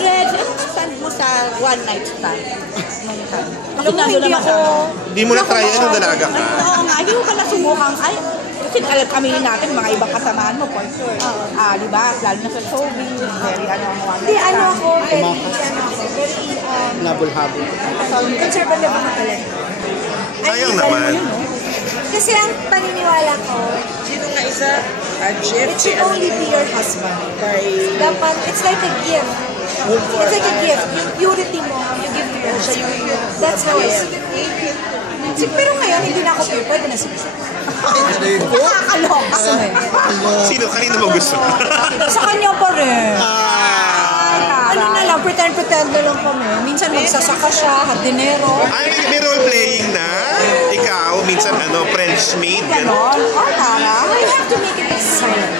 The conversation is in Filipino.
Red, anong stand mo sa one night stand? Nung time. Alam mo, hindi ako... Hindi mo na try nung dalaga ka. Oo nga, hindi ko pa nasubukang, ay, kasi alam kami natin, mga ibang kasamaan mo, for sure. Di ba? Lalo na sa showbiz, very ano, Hindi, ano ako, very, Nabulhabol. conservative ako talaga. Sayang naman. Kasi ang paniniwala ko, Sino nga isa? Jeff? it should only be your husband. Dapat, it's like a gift. It's like a gift. Yung purity mo, you give to your husband. That's how I see it. Pero ngayon, hindi na ako pure. Pwede na siya. Nakakaloka. Sino? Kanina mo gusto? Sa kanya pa rin. Ano na lang, pretend na lang kami. Minsan magsasaka siya, hardinero. Ay, may role-playing na? Ikaw, minsan French maid, gano'n? Ganon. Oh, tara. I have to make it exciting.